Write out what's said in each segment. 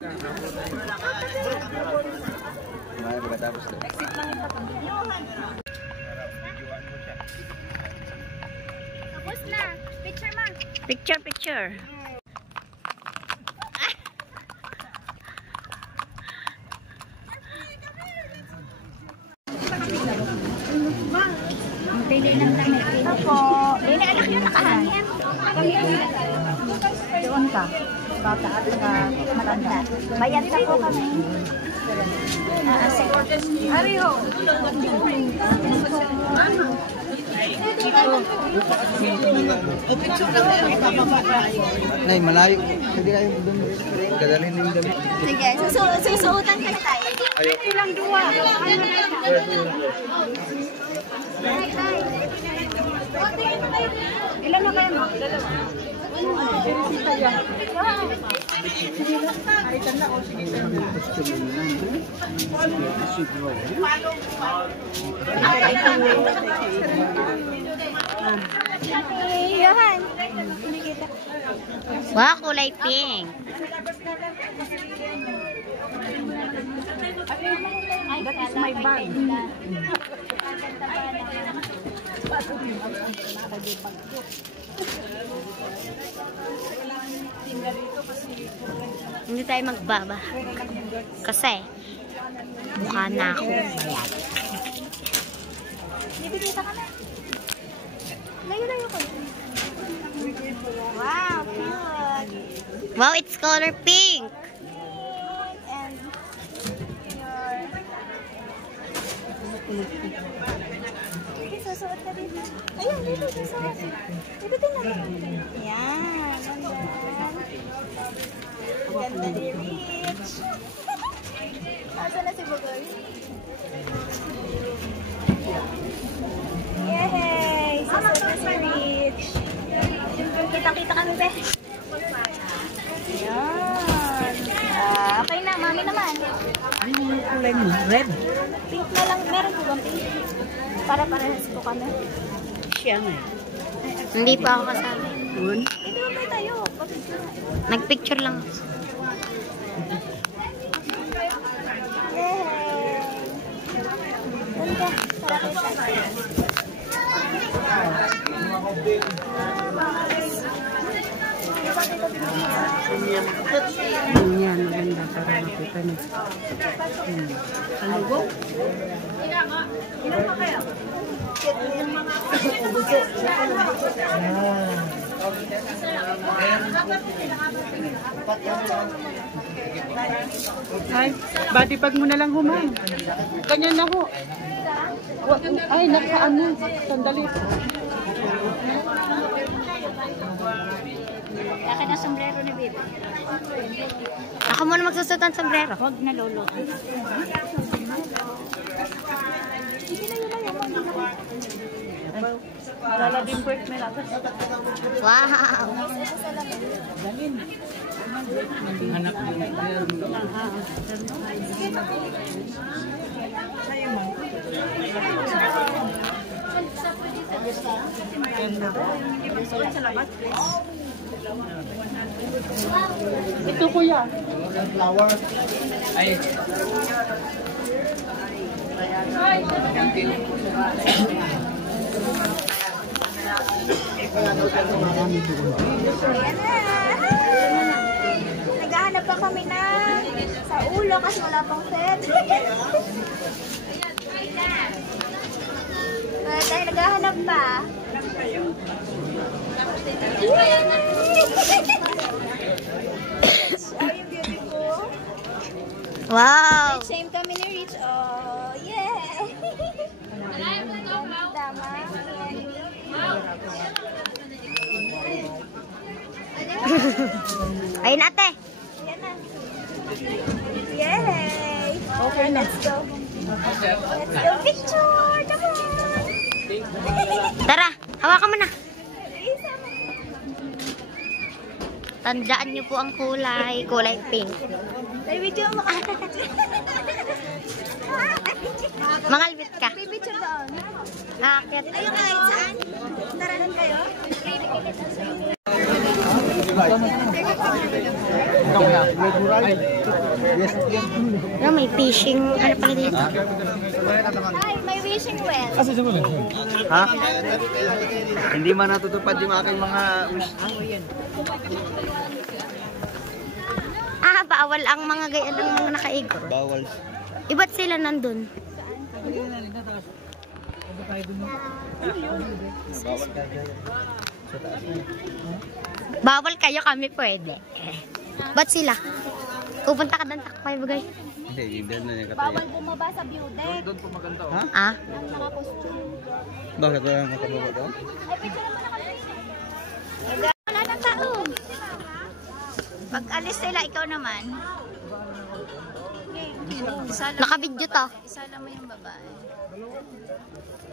Exit lang ito. Tapos na. Picture ma. Picture, picture. Pili ng damit. Ito po. Hindi, anak yun, nakahangin. Doon ka. Bata at matanda. Bayan ka po kami. Ariho. Nay, malayo. Sige tayo doon. Kadalhin yung damit. Sige, susuotan ka na tayo. Ilang dua. Ilan na kayo mo? Wow, kulay pink. That is my bag. Hindi tayo magbaba. Kasi, mukha na ako. Bibigita ka na. Layo-layo ko. Wow, cute. Wow, it's color pink. And your... Susuot ka dito. Ayun, dito susuot. Dito na. Yan. Ganda ni Rich. Asa na si Bugoy? Yay! Susuot na si Rich. Kita-kita kami, be. Yan. Okay na, mami naman. Ano yung kulay mo? Red? Pink na lang. Meron po bang pink? Para-parehas po kami. Siya nga. Hindi pa ako kasama. Ito ba tayo? Nagpicture lang. Yay! Ganda. Sarap ito. Yan, maganda para makita niyo. Ano go? Ilan pa kayo? Ay, body bag mo na lang humang. Ganyan na ho. Ay, nakaano. Sandali. Akin na sombrero ni Babe. Ako muna magsusuot ng sombrero. Huwag na lolo. Lalabing birth na lang. Wow! Hanap mo. Ito kuya. Flower. Ay. Naghahanap pa kami na sa ulo kasi wala pang set. Tayo naghahanap pa. Are you beautiful? Wow! Same kami ni Rich. Oh, yeah! Tama. Ayun ate! Yan na. Yay! Okay na. Let's go. Let's go picture! Come on! Tara, hawakan mo na. Tandaan niyo po ang kulay. Kulay pink. May video mo ka. Mangalbit ka. May picture doon. Aakyat. Ayun kahit saan. Tara lang kayo. Ano, may fishing, ano pala dito? Ay, may wishing well. Ha? Hindi man natutupad yung aking mga wish. Ah, bawal ang mga gaya ng mga nakaigor. Bawal. Iba't sila nandun. Bawal kayo, kami pwede. Ba't sila? Pupunta ka doon, takpay bagay. Hindi, doon na yung Bawal katay. bumaba sa view deck. Ha? Ah? Naka-costume. Bakit wala nang makababa doon? Ay, picture naman naka-costume. Wala nang tao. Pag alis sila, ikaw naman. Nakabidyo to. Isala mo yung babae.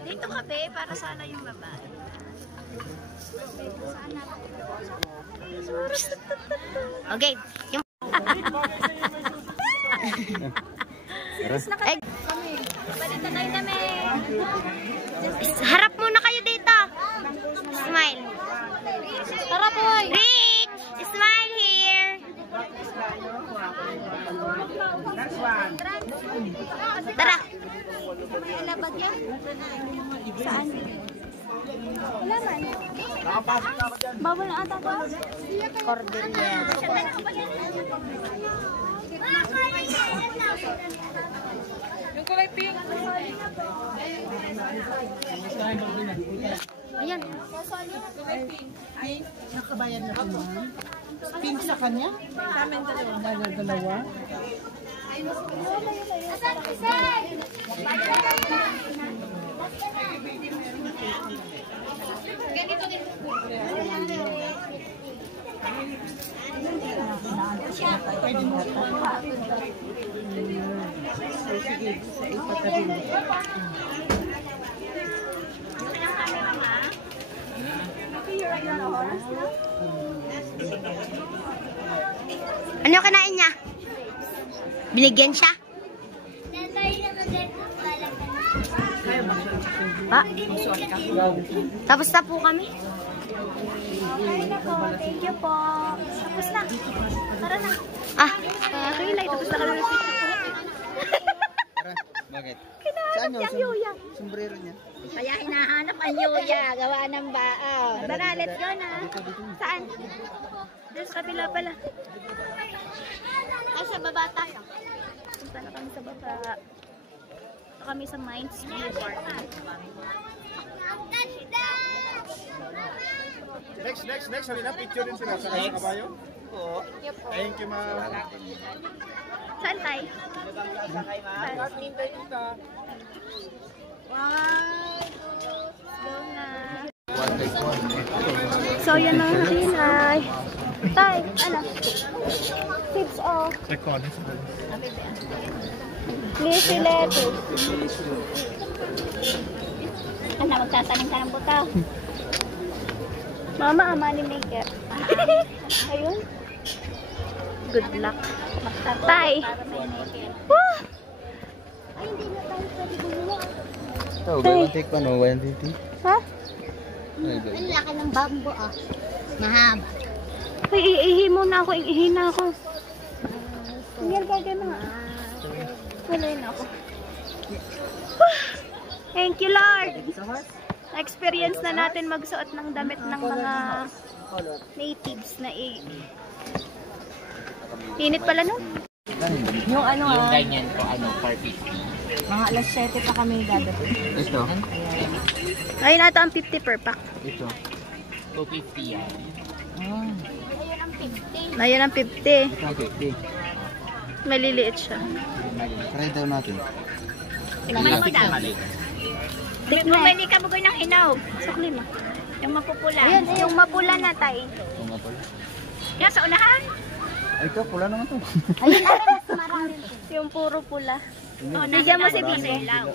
Dito ka, be, para sana yung babae. Sana. Okay. Yung... Eh, Balik na tayo dami. harap muna kayo dito. Smile. Tara, boy. Rich! Smile here. Tara. May labag yan. Saan? Wala man. Bawal na ata to. Cordillera. Ayan. Nakabayad na kanya. Pink sa kanya? Sa amin dalawa. Pwede mo ito. Sige, sa ipatabi mo. Ano kinain niya? Binigyan siya? Pa? Tapos na po kami. Ay, nako. Thank you po. Tapos na. Tara na. Ah, kilay. Tapos na kami. Tara, bakit? Saan yung sombrero niya? Kaya hinahanap ang yuya. Gawa ng bao. Tara, let's go na. Saan? Doon sa kabila pala. Ay, sa baba tayo. Punta na kami sa baba. Ito kami sa Minds View Park. Next. Halina, picture din sila sa kabayo. Oo. Thank you, ma'am. Saan tayo? Go na. So, yun ang kilay. Tay, ano? Tips off. Please, lettuce. Ano, magtatanim ka ng buta? Mama, money maker. Ayun. Good luck. Tay. Woo! Ay, hindi na tayo pwede gumawa. Oh, buy one take 1 o 150. Ha? Ang laki ng bamboo, ah. Mahaba. Ay, iihi muna ako. Iihi na ako. Yan, gagawin na. Wala na ako. Thank you, Lord. Na-experience na natin magsuot ng damit ng mga natives na init pala no? Yung ano Yung ganyan po, ano, 450. mga alas 7 pa kami dadating. Ito. Ayun ata ang 50 per pack. Ito. 250 yan. Ayun ang 50. Ito ang 50. Maliliit siya. Try daw natin. Tikman mo daw. Tikman mo, hindi ka bugoy ng hinog. Sakli mo. Yung mapupula. Ayun, yung mapula na tayo. Ito nga pala. Yan, sa unahan. Ay, ito, pula naman to. Ayun, mas marami. Yung puro pula. Oh, bigyan mo si Biselaw.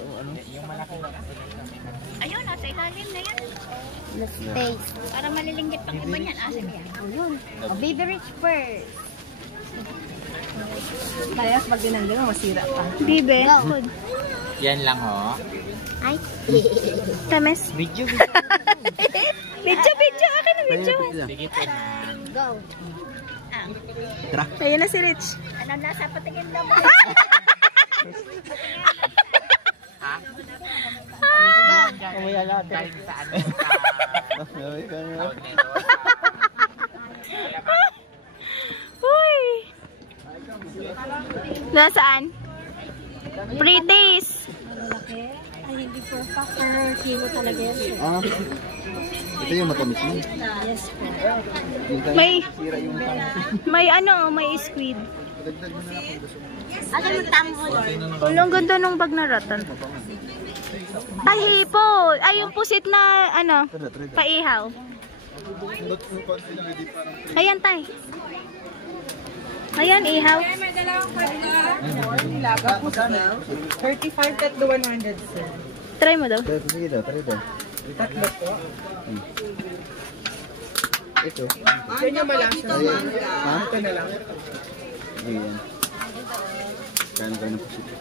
Ayun, nasa ilalim na yan. Space. Para malilinggit pang iba niyan. Asan yan? Ayun. Oh, baby rich first. Parehas pag dinanggal mo, masira pa. Bibe. Yan lang ho. Ay. Tames. Video. Video. Akin na video. Sige po na. Go. Ayun na si Rich. Ano nasa patingin na mo? Ha? Umaya lahat. Galing sa ano sa... Uy! Nasaan? Pretties! Ay, hindi po pa per kilo talaga yan. Ah. Ito yung matamis mo. Yes po. May, Sira yung may ano, may squid. dagdag mo na lang kung gusto mo. Ano yung tamhol? Ang ganda nung bag na ratan. Ay, hipo! Ay, yung pusit na, ano, paihaw. Ayan, tay. Ayan, ihaw. Nilaga po sa 35 tatlo 100 sir. Try mo daw. Sige daw, try daw. Tatlo po. Ito. Yan yung malasa. Ha? Ito na lang. Ayan. Kaya na po siya.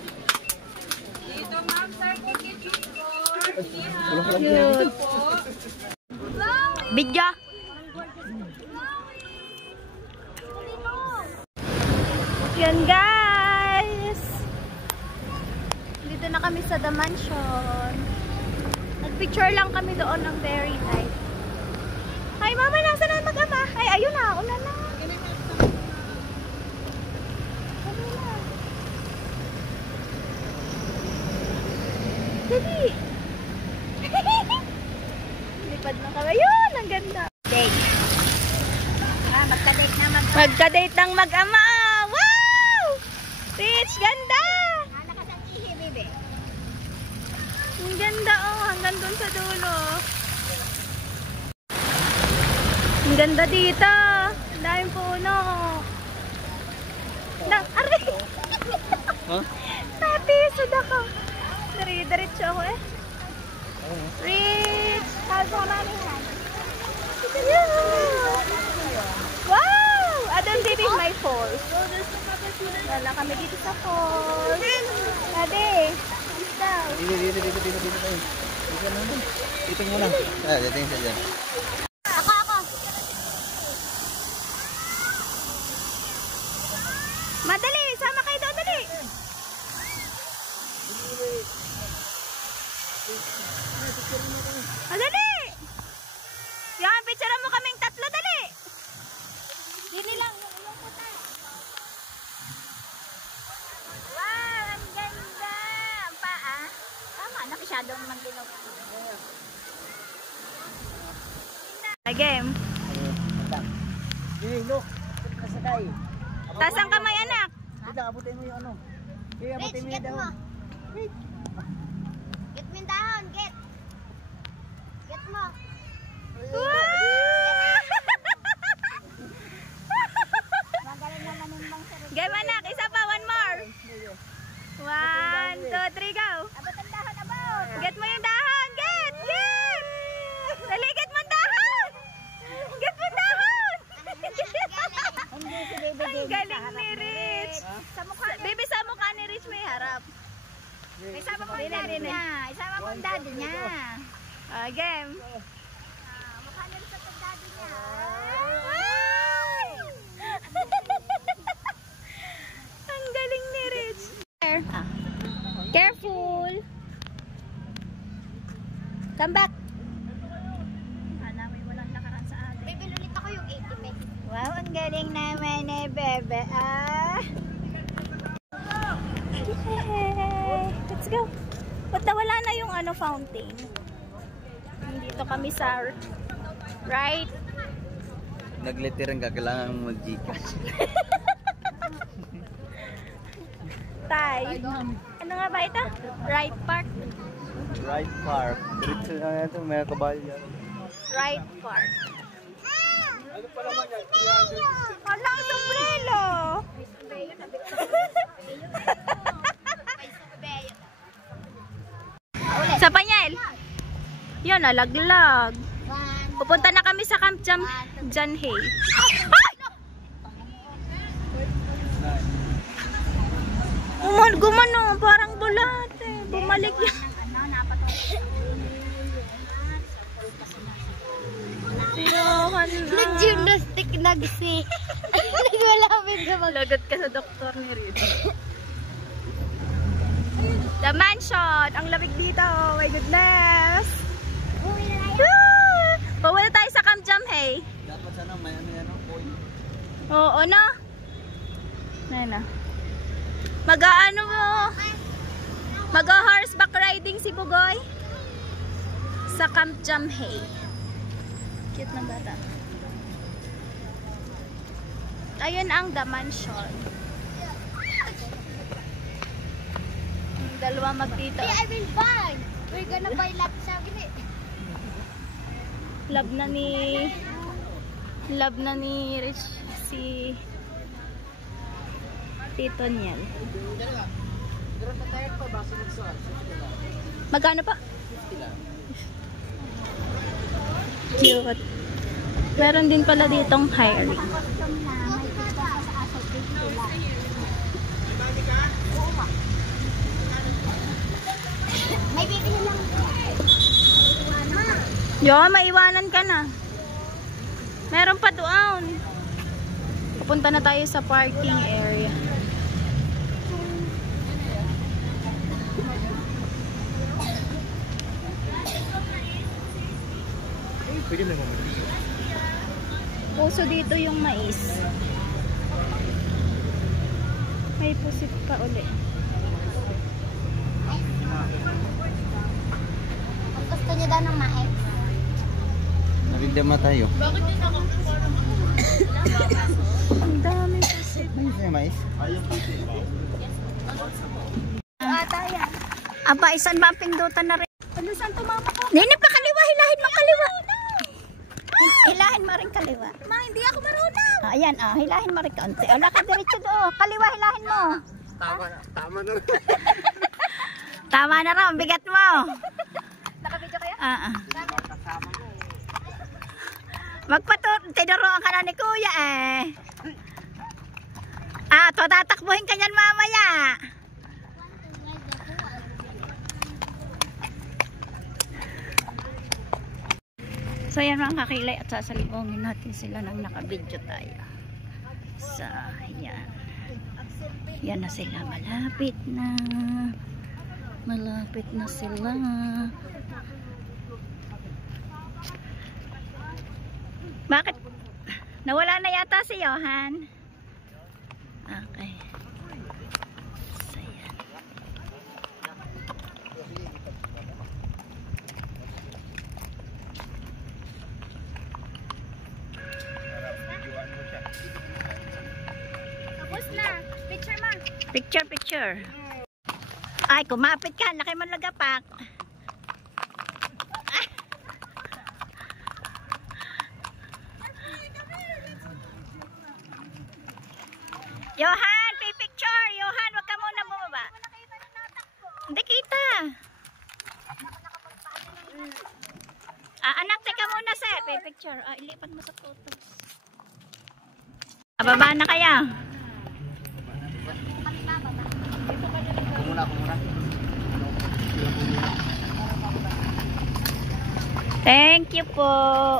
Cute. Bidya. Yan guys. Dito na kami sa The Mansion. Nagpicture lang kami doon ng very night. Ay mama, nasa na mag-ama? Ay ayun na, una na. Dali. Lipad na kami. Yun, ang ganda. Date. Magka-date na Magka-date ng mag-ama. Wow! Rich, ganda! Nakasang ihi, bebe. Ang ganda oh, hanggang dun sa dulo. Ang ganda dito. Ang daming puno. Aray! Huh? Napisod ako. Diretso ako eh. Rich! How's your mommy hand? Wow! Adon baby is my falls. Wala kami dito sa falls. Ade! Daw. Dito tayo. Dito muna. Ah, dito yung sadya. Ako. Madali! Sama kayo doon, dali! Madali! Yan, picture mo kaming tatlo, dali! Dili lang, yung puta. Wow, ang ganda. Ang paa. Tama, nakisyadong magdinog. Game. Hey, look. Nasakay. Taas ang kamay, anak. Dito, abutin mo yung ano. Kaya Rich, abutin mo get yung mo. dahon. Get mo yung dahon, get. Get mo. Magaling naman yung bang sarili. Game, anak. Isa pa, one more. 1, 2, 3, go. Abot ang dahon, abot. Get mo yung dahon. Get! Dali, get mo yung dahon. Get mo yung dahon. Hindi si Baby Ang galing ni Rich. Baby, sa mukha ni Rich may harap. Isama mo yung daddy niya. Isama mo yung daddy niya. Game. Mukha niya sa daddy niya. Ang galing ni Rich. Careful. Come back. May walang lakaran sa atin. Baby, lulit ako yung 80 pesos. Wow, ang galing naman ni Bebe. Let's go. Ba't wala na yung ano fountain? Dito kami sa right. Nag-letteran ka, kailangan mo mag-Gcash. Tay. Ano nga ba ito? Right Park. Right Park. Dito na ito, may kabalya. Right Park. Alang sombrero. Sa Panyel. Yan, alaglag. Pupunta na kami sa Camp Janhay. Gumano, parang bulat eh. Bumalik yan. Nag-gymnastic Nagsi. Nagwalapit sa mag... Lagot ka sa doktor ni Reed. The mansion! Ang lamig dito! Oh my goodness! Pawala tayo sa Camp Jamhay. Dapat sana may ano yan, point. Oo, no? Na. Mag-ano mo? Mag-horseback riding si Bugoy sa Camp Jamhay. Cute na bata. Ayun ang The Mansion. Dalawa magtito. I will buy. We're gonna buy lots sabi ni. Love na ni Rich si Tito Niel. Magkano pa? Cute. Meron din pala ditong hiring. May bibili lang. Yo, maiwanan ka na. Meron pa doon. Pupunta na tayo sa parking area. Puso dito yung mais. May pusit pa uli. Gusto niyo daw ng mais? Nabigdama tayo. Ang dami pusit. Ayos na yung mais. Aba, isan ba ang pindutan na rin? Ano saan tumama ko? Nini pa kaliwa, hilahin mo kaliwa. Hilahin mo rin kaliwa. Ma, hindi ako marunong. Ayan, hilahin mo rin kaunti. Wala ka diretso doon. Kaliwa, hilahin mo. Tama na rin. Tama na raw, bigat mo. Nakabidyo kayo? Tinuruan ka na ni Kuya eh. Tatakbuhin ka niyan mamaya. So yan mga kakilay at sasalubungin natin sila nang nakabidyo tayo. So yan. Yan na sila, malapit na. Malapit na sila. Bakit? Nawala na yata si Johan. Okay. So yan. Tapos na. Picture ma. Picture. Ay, kumapit ka. Laki mo lagapak. Johan, picture. Johan, wag ka muna bumaba. Hindi kita. Anak, teka muna sir. Picture. Ilipat mo sa photos. Baba na kaya. Kumuna. Thank you po.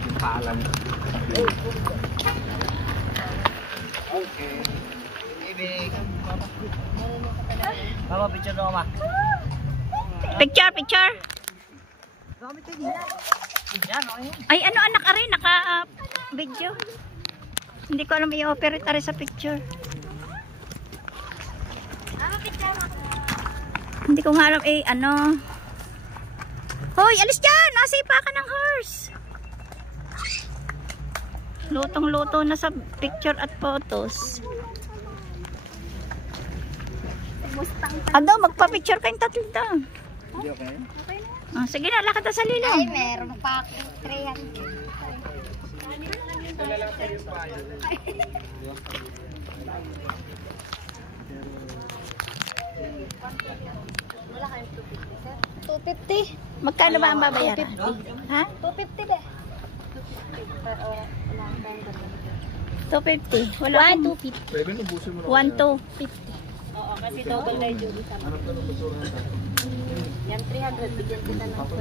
Yung paalam. Okay. Baby, Mama, picture daw, Ma. Picture. Ay, ano anak aray, naka-video. Hindi ko alam i-operate aray sa picture. Hindi ko nga alam ano. Hoy, alis dyan! Nasipa ka ng horse. Lutong-luto na sa picture at photos. Magpa-picture kayong tatlo daw. Hindi okay? Sige na, lakad na sa lilang. Ay, meron pa akong 300. Wala kayong 250, sir? 250. Magkano ba ang babayaran? Ha? 250 ba? 250. Wala akong 250. Pwede nubusin mo 1,250. Oo, kasi double na yung Yan 300, bigyan kita ng 20.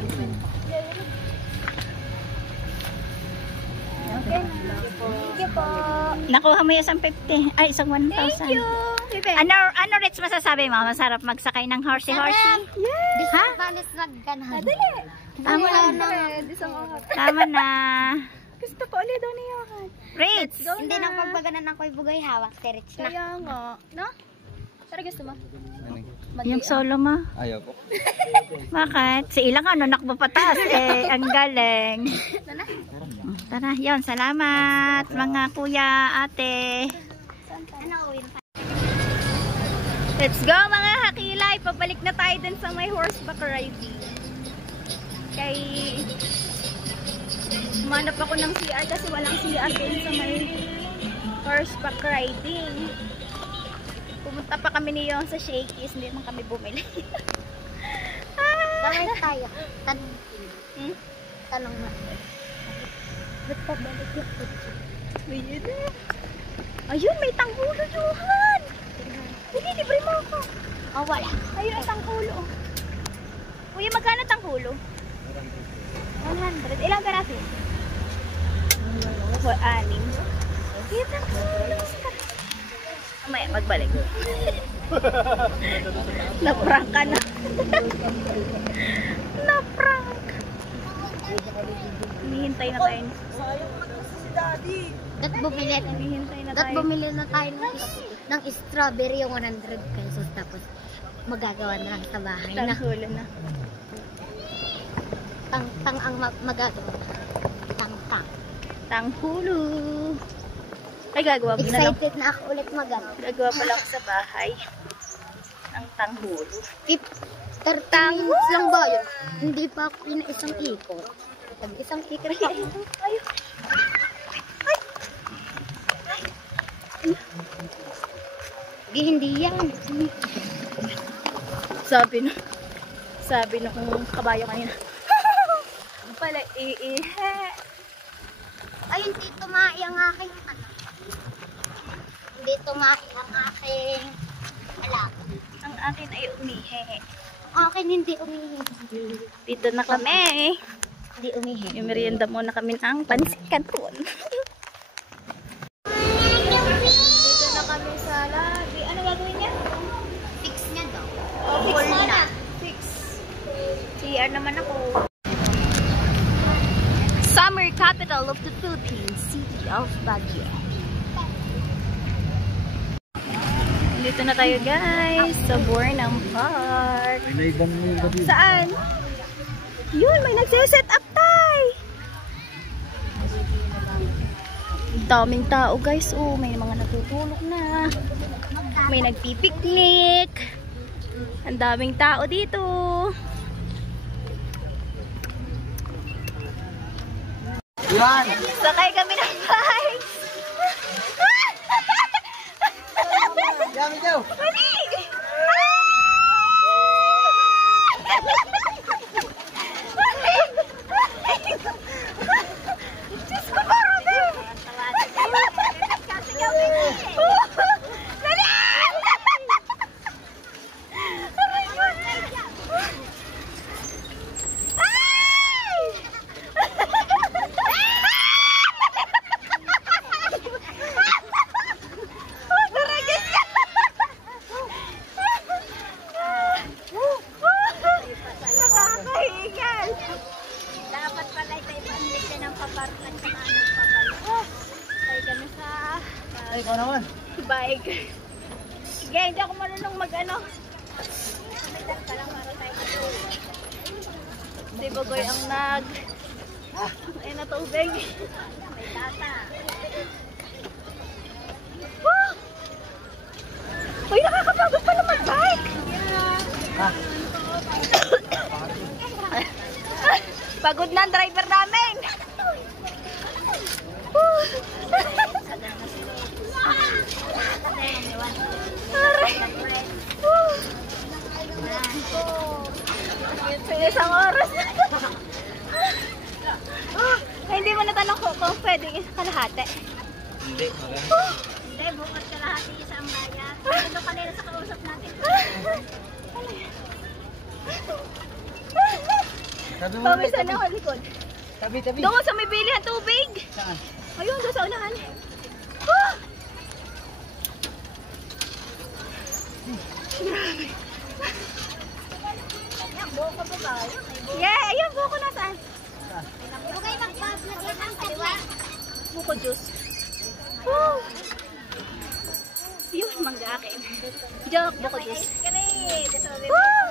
Okay. Thank you po. Nakuha mo yung isang 50. Ay, isang 1,000. Thank you. Bebe. Ano Rich masasabi mo? Masarap magsakay ng horsey-horsey? Yes. Ha? Balis nagganhan. Dali. Tama na. Tama na. Gusto ko ulit daw niya. Rich! Hindi nang pagbaganan ng ko'y bugay hawak. Rich na. Kaya nga. No? Pero gusto mo? Yung solo mo? Ayaw ko. Bakit? Si ilang ano, nakbo patas eh. Ang galing. Tara, yun. Salamat mga kuya, ate. Let's go mga hakilay. Pabalik na tayo dun sa may horseback riding. Kay humanap ako ng CR kasi walang CR din sa may horseback riding. Pumunta pa kami niyo sa Shakey's, hindi naman kami bumili. Kamay tayo. Tanong na. Ba't pabalik yung kutsi? Ayun, may tanghulo, Johan! Hindi, libre mo ako. Oh, wala. Ayun ang tanghulo. Kuya, magkano tanghulo? 100. Ilang peraso? 6. Kaya tanghulo. Mamaya, magbalik. Na-prank ka na. Na-prank. Hinihintay na tayo. Bumili na tayo ng strawberry yung 100 pesos tapos magagawa na lang sa bahay na. Tanghulo na. Tang ang magagawa. Tang. Tanghulo. Ay, gagawa mo na lang. Excited na ako ulit Gagawa pa lang sa bahay. Ang tanghulo. 30 minutes lang ba yun? Hindi pa ako isang ikot. Isang ikot. Ayun. Hindi yan. Sabi nung kabayo kanina. Pala, iihe. Ayun, hindi tumai ang aking Hindi tumai ang aking Ang akin ay umihe. Ang akin hindi umihi. Dito na kami. Hindi umihi. Yung merienda muna kami ng pansit canton. Dito na kami sa lobby. Ano gagawin niya? Fix niya daw. Fix mo na. Fix. CR naman ako. Summer capital of the Philippines, city of Baguio. Dito na tayo guys sa Bornam Park. Saan? Yun, may nagsiset up tayo. Daming tao guys. Oh, may mga natutulog na. May nagpipiknik. Ang daming tao dito. Yan! Sakay kami ng bike. Yami daw! Dapat pala ito ipanlit ka ng paparkan sa anong papalo. Tayo kami sa Ay, ikaw naman. bike. Sige, hindi ako marunong mag-ano. May ka lang para tayo matulog. Si Bogoy ang ay na tubig. May tata. Uy, nakakapagod pala mag-bike. Pagod na ang driver namin. Isang oras. Ay, hindi mo natanong ko kung pwedeng kalahati. Hindi, Hindi, bukas kalahati isang bayan. Ano kanina sa kausap natin? Pawisan ako likod. Tabi, tabi. Doon sa may bilihan tubig. Saan? Ayun, doon sa unahan. Ah! Grabe. Yeah, ayun, buko nasaan? Okay, mag-vlog yan ang kaliwa. Buko juice. Woo! Yun, mangga akin. Joke, buko juice. Woo!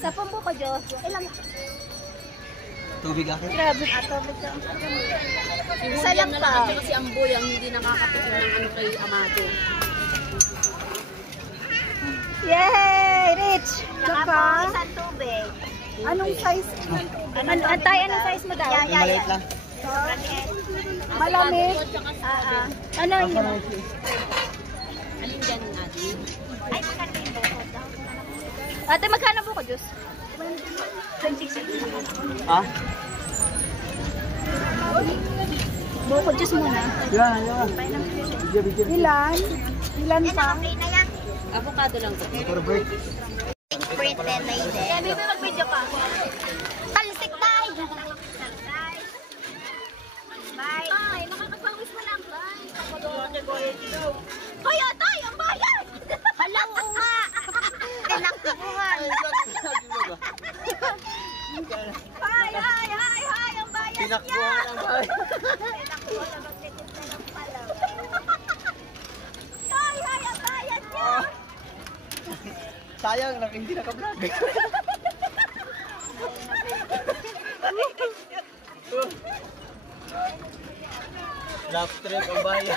Sa pong buko juice. Ilang? Tubig akin. Grabe. Isa lang pa. Kasi ang boy ang hindi nakakatikim ng ano kay Amado. Yay! Rich! Saka, Isang tubig. anong size? Antay, anong size mo daw? Yung maliit lang. Malamig. Ano yun? Alin dyan natin? Ay, magkano yung buko daw? Ate, magkano buko juice? 26. Ha? Buko juice muna. Yan, yan. Bigyan. Ilan? Ilan pa? Okay na yan. Avocado lang po. For break. Pretend lady. Kaya baby, mag-video ka. Talsik tayo. Bye. Ay, nakakapawis mo lang. Hoy, atay, ang bayan! Halang nga. Tinakbuhan. Hi, ang bayan Pinakbuhan ang bahay. Hi, ang bayan niya! Sayang lang, hindi naka-vlog. Lap trip ang bayan.